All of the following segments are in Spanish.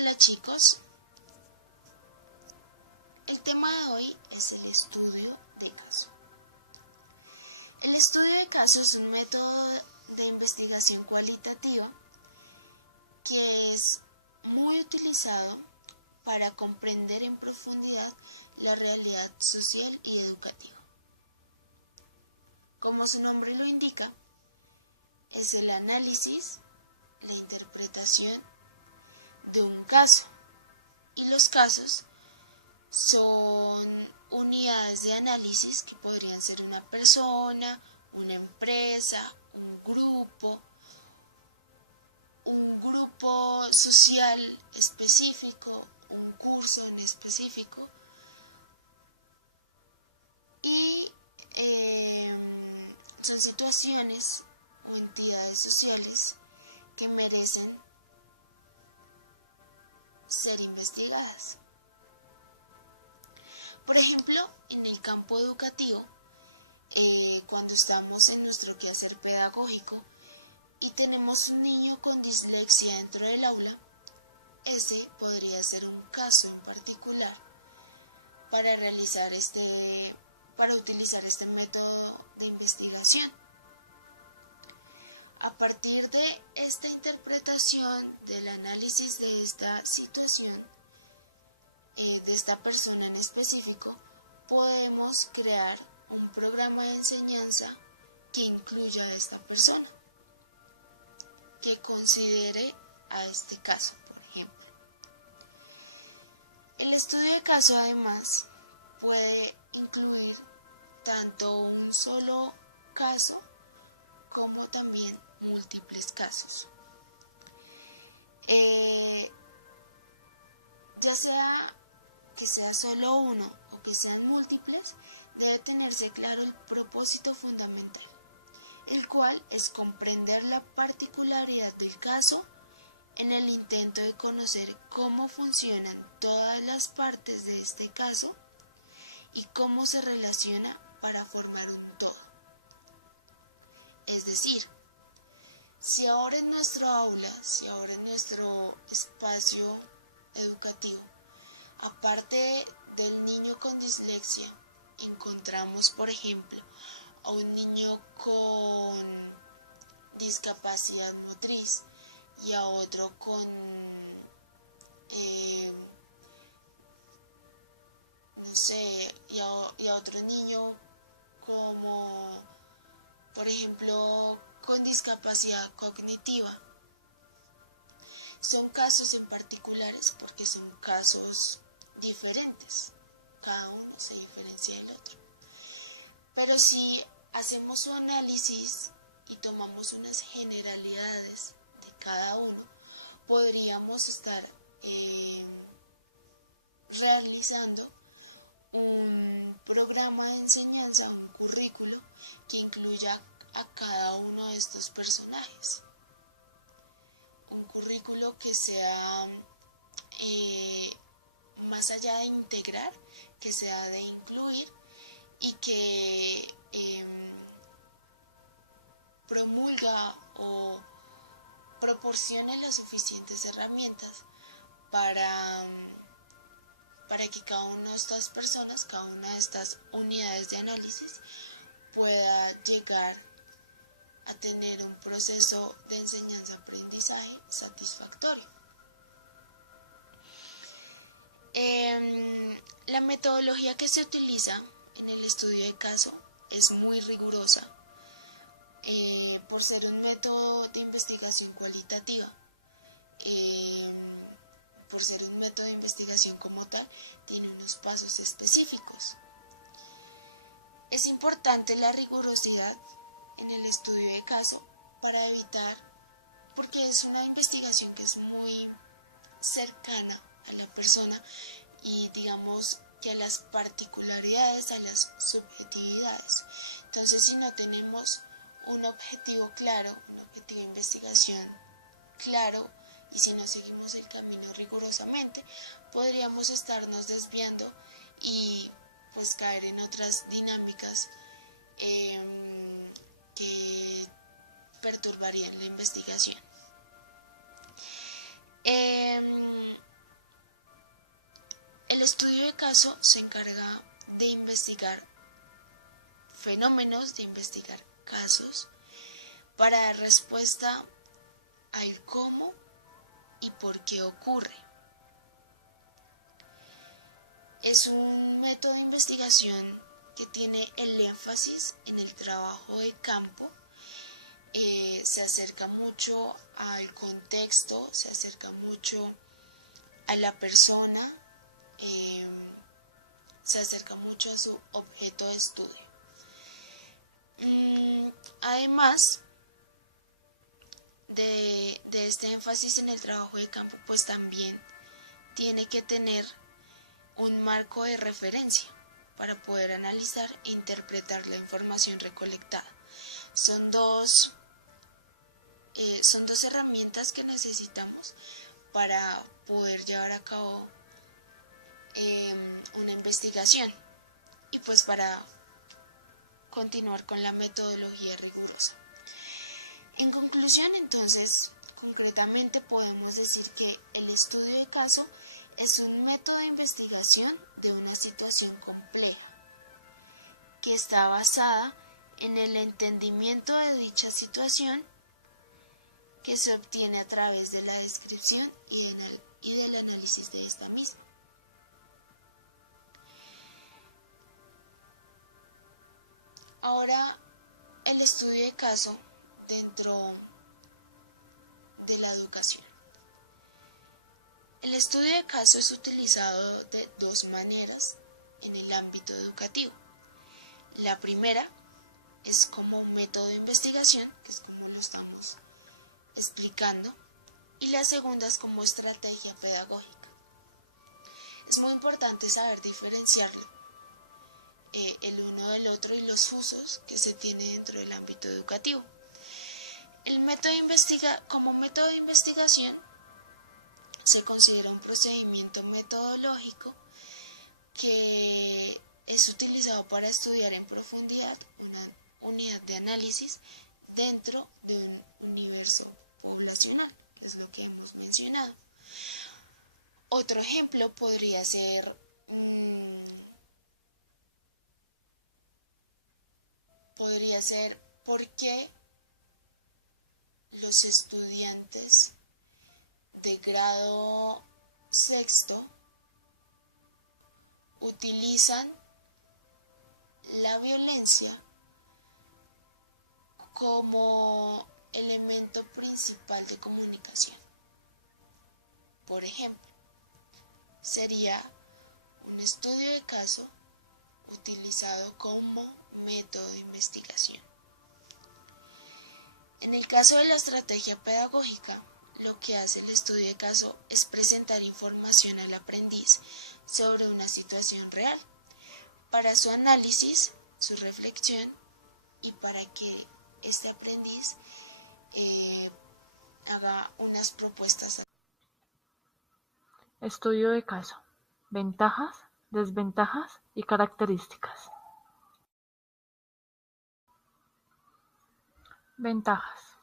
Hola chicos, el tema de hoy es el estudio de caso. El estudio de caso es un método de investigación cualitativa que es muy utilizado para comprender en profundidad la realidad social y educativa. Como su nombre lo indica, es el análisis, la interpretación de un caso. Y los casos son unidades de análisis que podrían ser una persona, una empresa, un grupo social específico, un curso en específico y son situaciones o entidades sociales que merecen ser investigadas. Por ejemplo, en el campo educativo, cuando estamos en nuestro quehacer pedagógico y tenemos un niño con dislexia dentro del aula, ese podría ser un caso en particular para para utilizar este método de investigación. A partir de esta interpretación, del análisis de esta situación, de esta persona en específico, podemos crear un programa de enseñanza que incluya a esta persona, que considere a este caso, por ejemplo. El estudio de caso, además, puede incluir tanto un solo caso como también múltiples casos. Ya sea que sea solo uno o que sean múltiples, debe tenerse claro el propósito fundamental, el cual es comprender la particularidad del caso en el intento de conocer cómo funcionan todas las partes de este caso y cómo se relaciona para formar un todo. Es decir, si ahora en nuestro aula, si ahora en nuestro espacio educativo, aparte del niño con dislexia, encontramos, por ejemplo, a un niño con discapacidad motriz y a otro con, no sé, y a otro niño como, por ejemplo, con discapacidad cognitiva. Son casos en particulares porque son casos diferentes. Cada uno se diferencia del otro. Pero si hacemos un análisis y tomamos unas generalidades de cada uno, podríamos estar realizando un programa de enseñanza, un currículo que incluya a cada uno de estos personajes. Un currículo que sea más allá de integrar, que sea de incluir y que promulga o proporcione las suficientes herramientas para, para que cada una de estas personas, cada una de estas unidades de análisis pueda llegar a tener un proceso de enseñanza-aprendizaje satisfactorio. La metodología que se utiliza en el estudio de caso es muy rigurosa por ser un método de investigación cualitativa, por ser un método de investigación como tal, tiene unos pasos específicos. Es importante la rigurosidad en el estudio de caso para evitar, porque es una investigación que es muy cercana a la persona y digamos que a las particularidades, a las subjetividades. Entonces, si no tenemos un objetivo claro, un objetivo de investigación claro, y si no seguimos el camino rigurosamente, podríamos estarnos desviando y pues caer en otras dinámicas que perturbarían la investigación. El estudio de caso se encarga de investigar fenómenos, de investigar casos para dar respuesta al cómo y por qué ocurre. Es un método de investigación que tiene el énfasis en el trabajo de campo, se acerca mucho al contexto, se acerca mucho a la persona, se acerca mucho a su objeto de estudio. Además de este énfasis en el trabajo de campo, pues también tiene que tener un marco de referencia para poder analizar e interpretar la información recolectada. Son dos herramientas que necesitamos para poder llevar a cabo una investigación y pues para continuar con la metodología rigurosa. En conclusión, entonces, concretamente podemos decir que el estudio de caso es un método de investigación de una situación compleja que está basada en el entendimiento de dicha situación, que se obtiene a través de la descripción y del análisis de esta misma. Ahora, el estudio de caso dentro de la educación. El estudio de caso es utilizado de dos maneras en el ámbito educativo. La primera es como un método de investigación, que es como lo estamos explicando, y la segunda es como estrategia pedagógica. Es muy importante saber diferenciarlo el uno del otro y los usos que se tiene dentro del ámbito educativo. Como método de investigación se considera un procedimiento metodológico que es utilizado para estudiar en profundidad una unidad de análisis dentro de un universo poblacional, que es lo que hemos mencionado. Otro ejemplo podría ser por qué los estudiantes de grado sexto utilizan la violencia como elemento principal de comunicación. Por ejemplo, sería un estudio de caso utilizado como método de investigación. En el caso de la estrategia pedagógica, lo que hace el estudio de caso es presentar información al aprendiz sobre una situación real, para su análisis, su reflexión y para que este aprendiz haga unas propuestas. Estudio de caso. Ventajas, desventajas y características. Ventajas.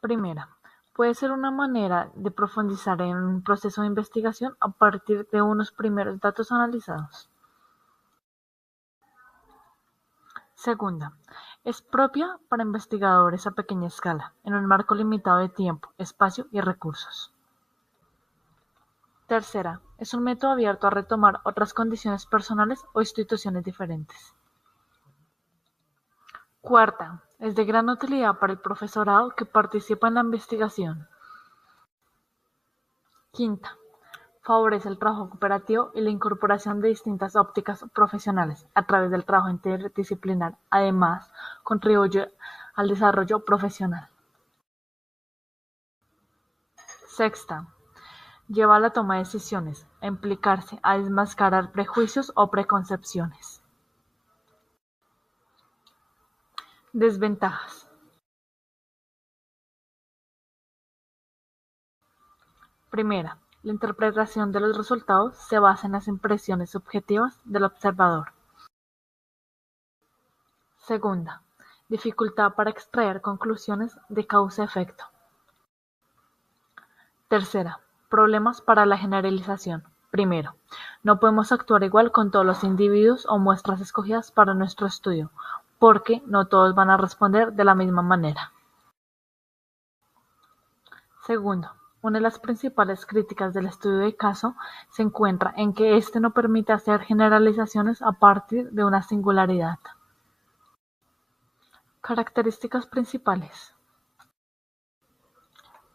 Primera, puede ser una manera de profundizar en un proceso de investigación a partir de unos primeros datos analizados. Segunda, es propia para investigadores a pequeña escala, en un marco limitado de tiempo, espacio y recursos. Tercera, es un método abierto a retomar otras condiciones personales o instituciones diferentes. Cuarta, es de gran utilidad para el profesorado que participa en la investigación. Quinta, favorece el trabajo cooperativo y la incorporación de distintas ópticas profesionales a través del trabajo interdisciplinar. Además, contribuye al desarrollo profesional. Sexta, lleva a la toma de decisiones, a implicarse, a desmascarar prejuicios o preconcepciones. Desventajas. Primera, la interpretación de los resultados se basa en las impresiones subjetivas del observador. Segunda, dificultad para extraer conclusiones de causa-efecto. Tercera, Problemas para la generalización. Primero, no podemos actuar igual con todos los individuos o muestras escogidas para nuestro estudio, porque no todos van a responder de la misma manera. Segundo, una de las principales críticas del estudio de caso se encuentra en que éste no permite hacer generalizaciones a partir de una singularidad. Características principales.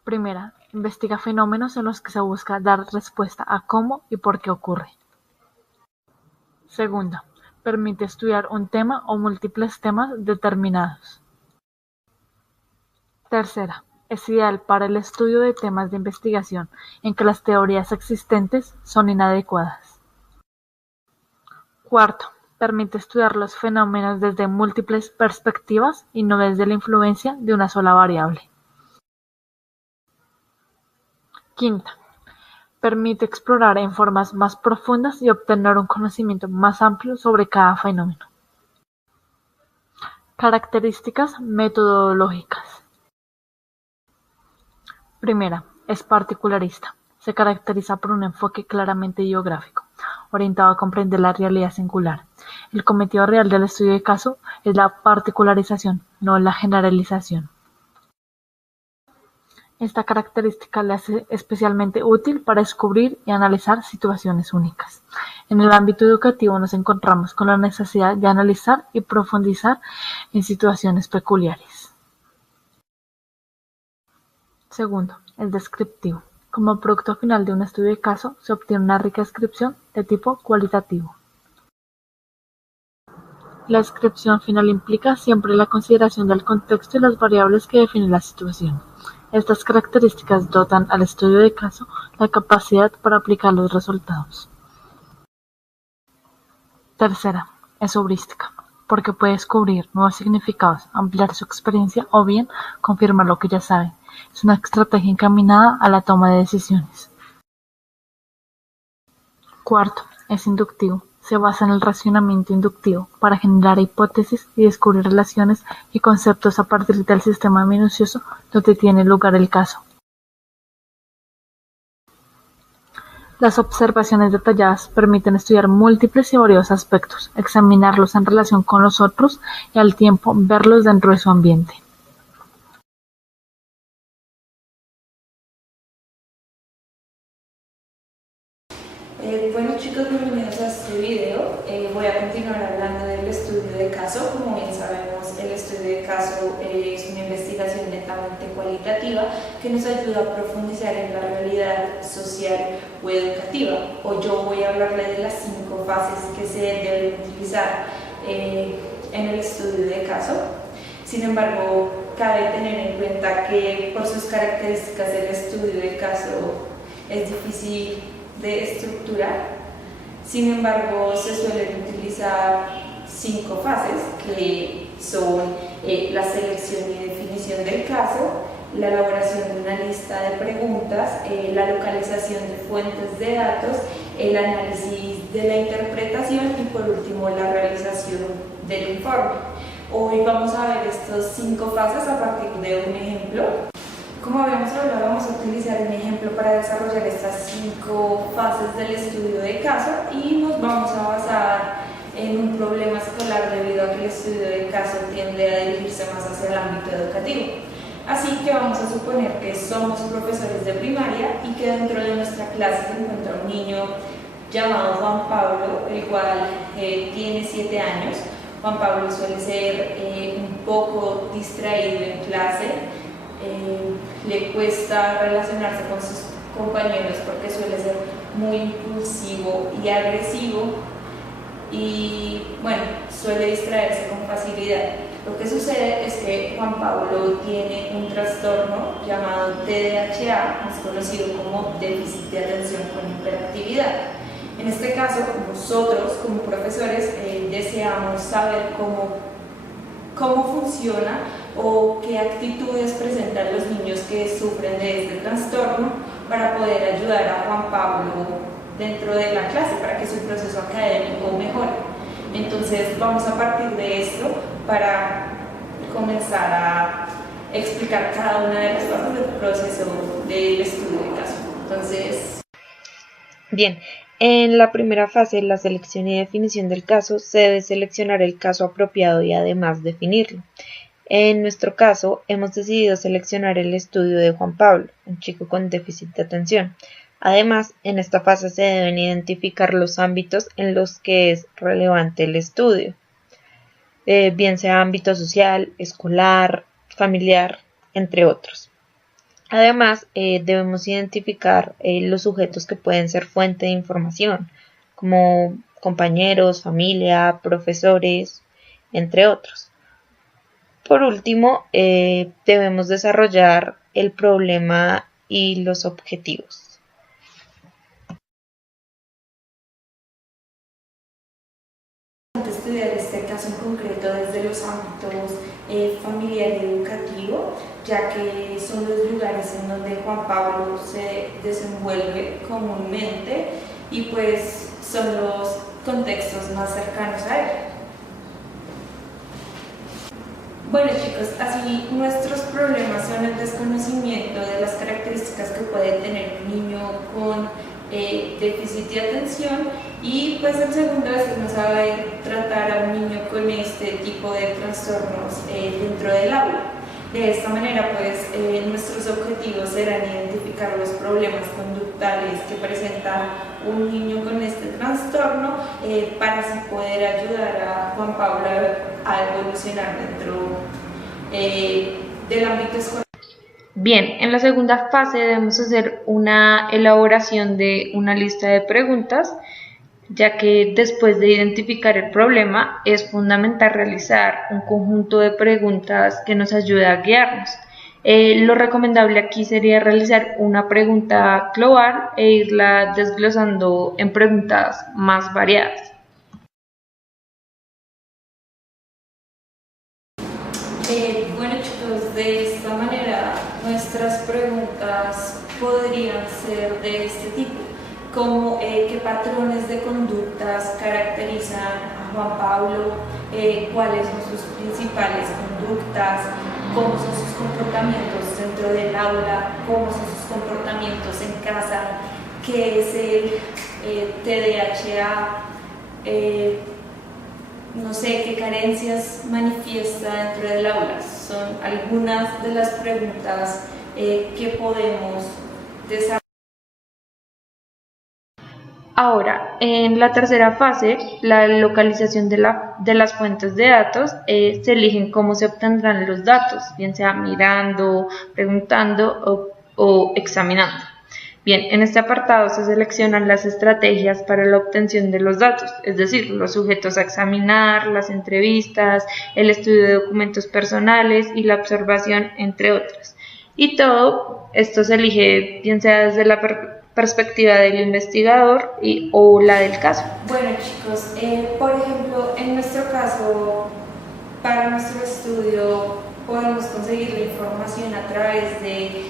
Primera, investiga fenómenos en los que se busca dar respuesta a cómo y por qué ocurre. Segunda, permite estudiar un tema o múltiples temas determinados. Tercera, es ideal para el estudio de temas de investigación en que las teorías existentes son inadecuadas. Cuarto, permite estudiar los fenómenos desde múltiples perspectivas y no desde la influencia de una sola variable. Quinta, permite explorar en formas más profundas y obtener un conocimiento más amplio sobre cada fenómeno. Características metodológicas. Primera, es particularista. Se caracteriza por un enfoque claramente geográfico, orientado a comprender la realidad singular. El cometido real del estudio de caso es la particularización, no la generalización. Esta característica le hace especialmente útil para descubrir y analizar situaciones únicas. En el ámbito educativo nos encontramos con la necesidad de analizar y profundizar en situaciones peculiares. Segundo, el descriptivo. Como producto final de un estudio de caso, se obtiene una rica descripción de tipo cualitativo. La descripción final implica siempre la consideración del contexto y las variables que definen la situación. Estas características dotan al estudio de caso la capacidad para aplicar los resultados. Tercera, es heurística, porque puede descubrir nuevos significados, ampliar su experiencia o bien confirmar lo que ya sabe. Es una estrategia encaminada a la toma de decisiones. Cuarto, es inductivo. Se basa en el razonamiento inductivo para generar hipótesis y descubrir relaciones y conceptos a partir del sistema minucioso donde tiene lugar el caso. Las observaciones detalladas permiten estudiar múltiples y variados aspectos, examinarlos en relación con los otros y al tiempo verlos dentro de su ambiente. Bueno chicos, bienvenidos a este video. Voy a continuar hablando del estudio de caso. Como bien sabemos, el estudio de caso es una investigación netamente cualitativa que nos ayuda a profundizar en la realidad social o educativa. Hoy yo voy a hablarles de las 5 fases que se deben utilizar en el estudio de caso. Sin embargo, cabe tener en cuenta que por sus características el estudio de caso es difícil de estructurar. Sin embargo, se suelen utilizar 5 fases que son la selección y definición del caso, la elaboración de una lista de preguntas, la localización de fuentes de datos, el análisis de la interpretación y por último la realización del informe. Hoy vamos a ver estas 5 fases a partir de un ejemplo. Como habíamos hablado, vamos a utilizar un ejemplo para desarrollar estas 5 fases del estudio de caso y nos vamos a basar en un problema escolar debido a que el estudio de caso tiende a dirigirse más hacia el ámbito educativo. Así que vamos a suponer que somos profesores de primaria y que dentro de nuestra clase se encuentra un niño llamado Juan Pablo, el cual tiene 7 años. Juan Pablo suele ser un poco distraído en clase. Le cuesta relacionarse con sus compañeros porque suele ser muy impulsivo y agresivo y bueno, suele distraerse con facilidad. Lo que sucede es que Juan Pablo tiene un trastorno llamado TDAH, más conocido como déficit de atención con hiperactividad. En este caso, nosotros como profesores deseamos saber cómo funciona o qué actitudes presentan los niños que sufren de este trastorno para poder ayudar a Juan Pablo dentro de la clase para que su proceso académico mejore. Entonces vamos a partir de esto para comenzar a explicar cada una de las fases del proceso del estudio de caso. Entonces, bien, en la primera fase, la selección y definición del caso, se debe seleccionar el caso apropiado y además definirlo. En nuestro caso, hemos decidido seleccionar el estudio de Juan Pablo, un chico con déficit de atención. Además, en esta fase se deben identificar los ámbitos en los que es relevante el estudio, bien sea ámbito social, escolar, familiar, entre otros. Además, debemos identificar los sujetos que pueden ser fuente de información, como compañeros, familia, profesores, entre otros. Por último, debemos desarrollar el problema y los objetivos. Estudiar este caso en concreto desde los ámbitos familiar y educativo, ya que son los lugares en donde Juan Pablo se desenvuelve comúnmente y pues son los contextos más cercanos a él. Bueno chicos, así nuestros problemas son el desconocimiento de las características que puede tener un niño con déficit de atención y pues el segundo es no saber tratar a un niño con este tipo de trastornos dentro del aula. De esta manera pues nuestros objetivos serán identificar los problemas conductuales que presenta un niño con este trastorno para así poder ayudar a Juan Pablo a evolucionar dentro del ámbito escolar. Bien, en la segunda fase debemos hacer una elaboración de una lista de preguntas, ya que después de identificar el problema es fundamental realizar un conjunto de preguntas que nos ayude a guiarnos. Lo recomendable aquí sería realizar una pregunta global e irla desglosando en preguntas más variadas. Bueno chicos, de esta manera nuestras preguntas podrían ser de este tipo, como qué patrones de conductas caracterizan a Juan Pablo, cuáles son sus principales conductas, cómo son sus comportamientos dentro del aula, cómo son sus comportamientos en casa, qué es el TDAH, no sé qué carencias manifiesta dentro del aula. Son algunas de las preguntas que podemos desarrollar. Ahora, en la tercera fase, la localización de las fuentes de datos, se eligen cómo se obtendrán los datos, bien sea mirando, preguntando o examinando. Bien, en este apartado se seleccionan las estrategias para la obtención de los datos, es decir, los sujetos a examinar, las entrevistas, el estudio de documentos personales y la observación, entre otras. Y todo esto se elige bien sea desde la perspectiva del investigador o la del caso. Bueno chicos, por ejemplo, en nuestro caso, para nuestro estudio podemos conseguir la información a través de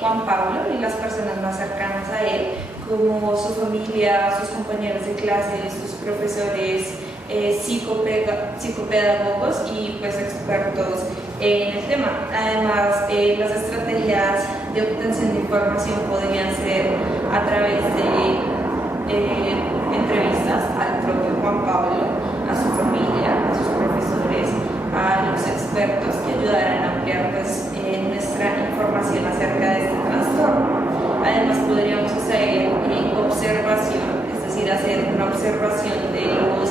Juan Pablo y las personas más cercanas a él, como su familia, sus compañeros de clase, sus profesores, psicopedagogos y pues expertos en el tema. Además, las estrategias de obtención de información podrían ser a través de entrevistas al propio Juan Pablo, a su familia, a sus profesores, a los expertos que ayudarán a ampliar pues, nuestra información acerca de este trastorno. Además podríamos hacer observación, es decir, hacer una observación de los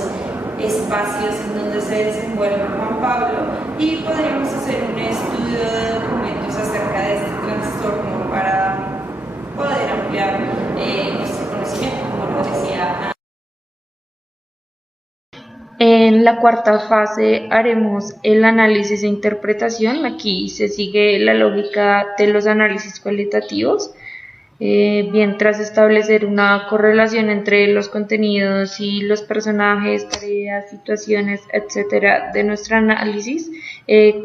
espacios en donde se desenvuelve Juan Pablo y podríamos hacer un estudio de documentos acerca de este trastorno para poder ampliar nuestro conocimiento, como lo decía antes. En la cuarta fase haremos el análisis e interpretación. Aquí se sigue la lógica de los análisis cualitativos. Bien, tras establecer una correlación entre los contenidos y los personajes, tareas, situaciones, etcétera, de nuestro análisis,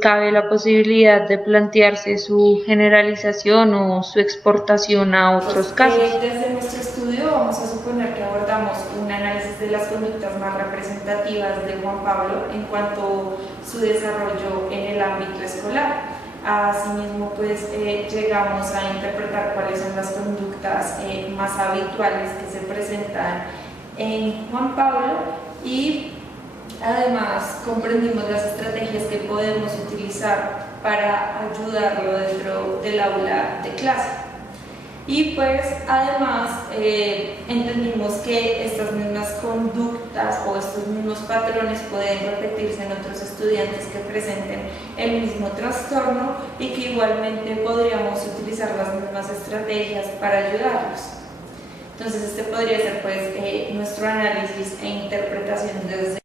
cabe la posibilidad de plantearse su generalización o su exportación a otros casos. Desde nuestro estudio vamos a suponer que abordamos un análisis de las conductas más representativas de Juan Pablo en cuanto a su desarrollo en el ámbito escolar. Asimismo, pues llegamos a interpretar cuáles son las conductas más habituales que se presentan en Juan Pablo y además comprendimos las estrategias que podemos utilizar para ayudarlo dentro del aula de clase. Y pues además entendimos que estas mismas conductas o estos mismos patrones pueden repetirse en otros estudiantes que presenten el mismo trastorno y que igualmente podríamos utilizar las mismas estrategias para ayudarlos. Entonces este podría ser pues nuestro análisis e interpretación desde...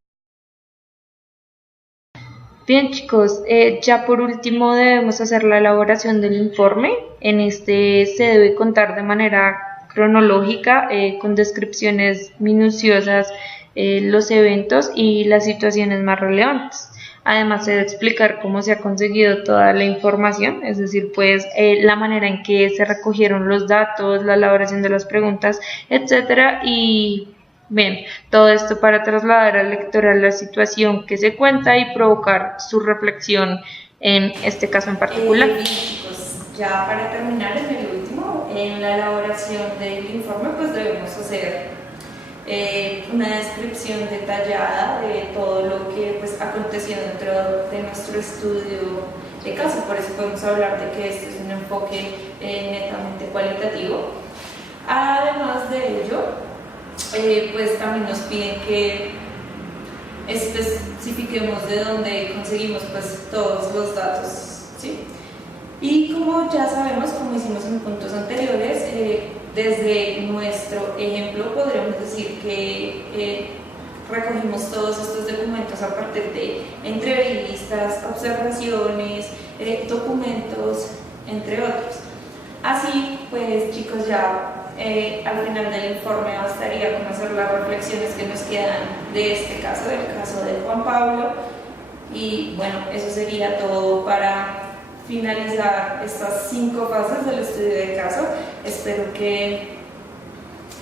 Bien chicos, ya por último debemos hacer la elaboración del informe. En este se debe contar de manera cronológica, con descripciones minuciosas, los eventos y las situaciones más relevantes. Además se debe explicar cómo se ha conseguido toda la información, es decir, pues la manera en que se recogieron los datos, la elaboración de las preguntas, etcétera, y bien, todo esto para trasladar al lector a la situación que se cuenta y provocar su reflexión en este caso en particular. Bien, chicos, ya para terminar en el último, en la elaboración del informe, pues debemos hacer una descripción detallada de todo lo que pues aconteció dentro de nuestro estudio de caso. Por eso podemos hablar de que este es un enfoque netamente cualitativo. Además de ello, pues también nos piden que especifiquemos de dónde conseguimos pues todos los datos, ¿sí? Y como ya sabemos, como hicimos en puntos anteriores, desde nuestro ejemplo podríamos decir que recogimos todos estos documentos a partir de entrevistas, observaciones, documentos, entre otros. Así pues, chicos, ya al final del informe bastaría con hacer las reflexiones que nos quedan de este caso, del caso de Juan Pablo. Y bueno, eso sería todo para finalizar estas 5 fases del estudio de caso. Espero que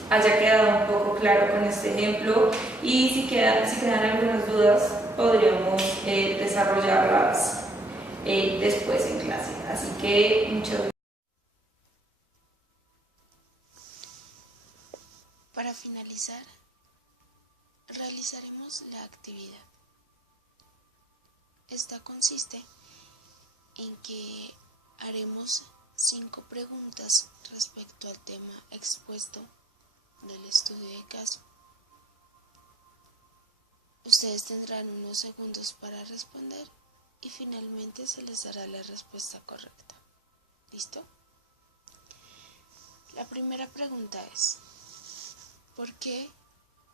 haya quedado un poco claro con este ejemplo y si quedan algunas dudas podríamos desarrollarlas después en clase. Así que muchas gracias. Para finalizar, realizaremos la actividad. Esta consiste en que haremos 5 preguntas respecto al tema expuesto del estudio de caso. Ustedes tendrán unos segundos para responder y finalmente se les dará la respuesta correcta. ¿Listo? La primera pregunta es: ¿por qué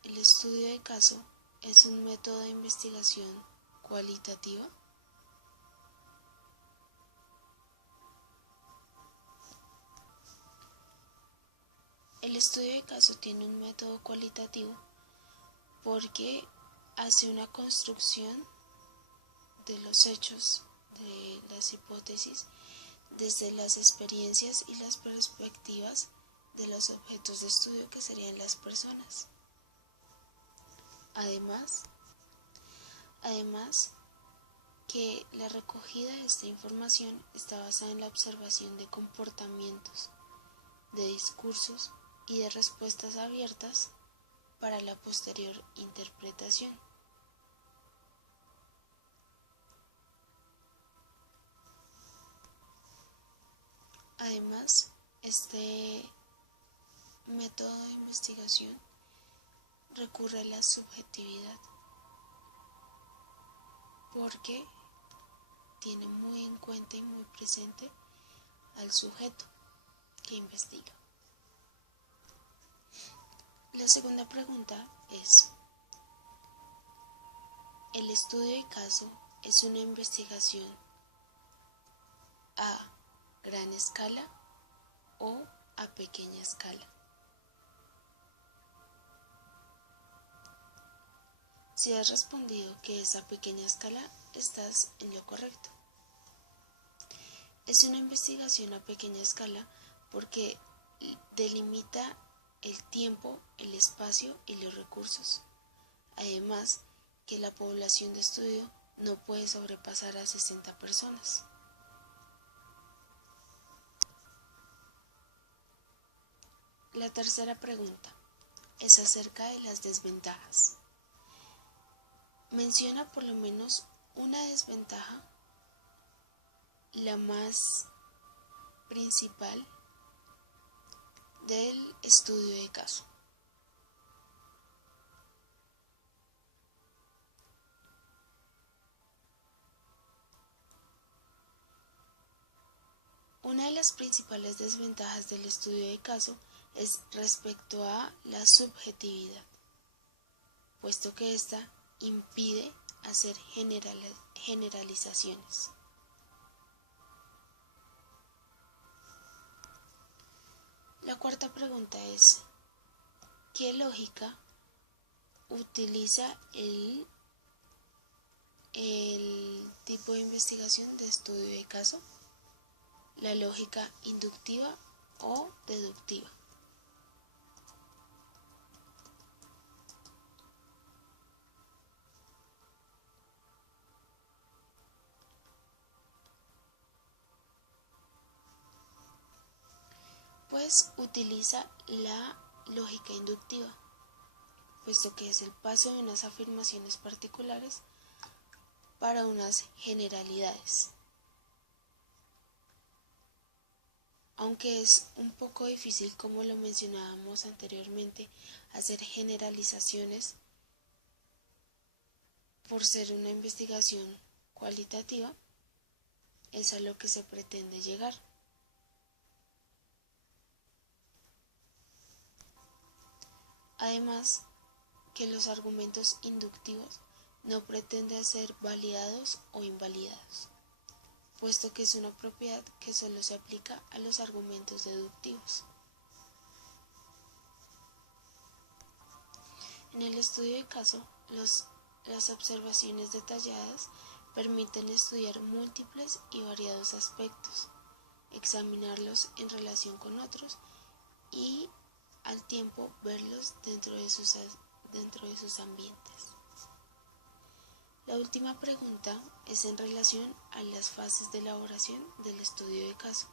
el estudio de caso es un método de investigación cualitativa? El estudio de caso tiene un método cualitativo porque hace una construcción de los hechos, de las hipótesis, desde las experiencias y las perspectivas de los objetos de estudio que serían las personas. Además que la recogida de esta información está basada en la observación de comportamientos, de discursos y de respuestas abiertas para la posterior interpretación. Además, este método de investigación recurre a la subjetividad porque tiene muy en cuenta y muy presente al sujeto que investiga. La segunda pregunta es: ¿el estudio de caso es una investigación a gran escala o a pequeña escala? Si has respondido que es a pequeña escala, estás en lo correcto. Es una investigación a pequeña escala porque delimita el tiempo, el espacio y los recursos. Además, que la población de estudio no puede sobrepasar a 60 personas. La tercera pregunta es acerca de las desventajas. Menciona por lo menos una desventaja, la más principal del estudio de caso. Una de las principales desventajas del estudio de caso es respecto a la subjetividad, puesto que ésta impide hacer generalizaciones. La cuarta pregunta es: ¿qué lógica utiliza el tipo de investigación de estudio de caso? ¿La lógica inductiva o deductiva? Pues utiliza la lógica inductiva, puesto que es el paso de unas afirmaciones particulares para unas generalidades. Aunque es un poco difícil, como lo mencionábamos anteriormente, hacer generalizaciones por ser una investigación cualitativa, es a lo que se pretende llegar. Además, que los argumentos inductivos no pretenden ser validados o invalidados, puesto que es una propiedad que solo se aplica a los argumentos deductivos. En el estudio de caso, las observaciones detalladas permiten estudiar múltiples y variados aspectos, examinarlos en relación con otros y al tiempo verlos dentro de sus ambientes. La última pregunta es en relación a las fases de elaboración del estudio de caso.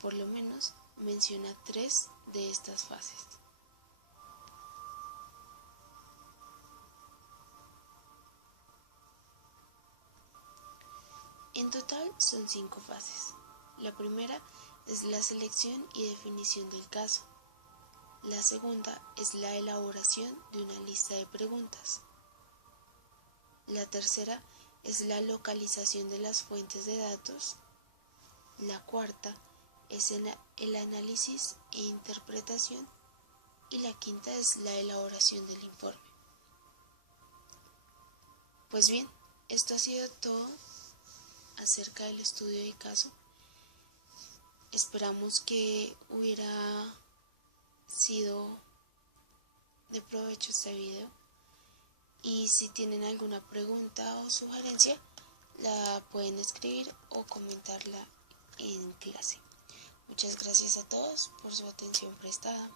Por lo menos menciona 3 de estas fases. En total son 5 fases. La primera es la selección y definición del caso. La segunda es la elaboración de una lista de preguntas. La tercera es la localización de las fuentes de datos. La cuarta es el análisis e interpretación. Y la quinta es la elaboración del informe. Pues bien, esto ha sido todo acerca del estudio de caso. Esperamos que hubiera sido de provecho este video. Y si tienen alguna pregunta o sugerencia, la pueden escribir o comentarla en clase. Muchas gracias a todos por su atención prestada.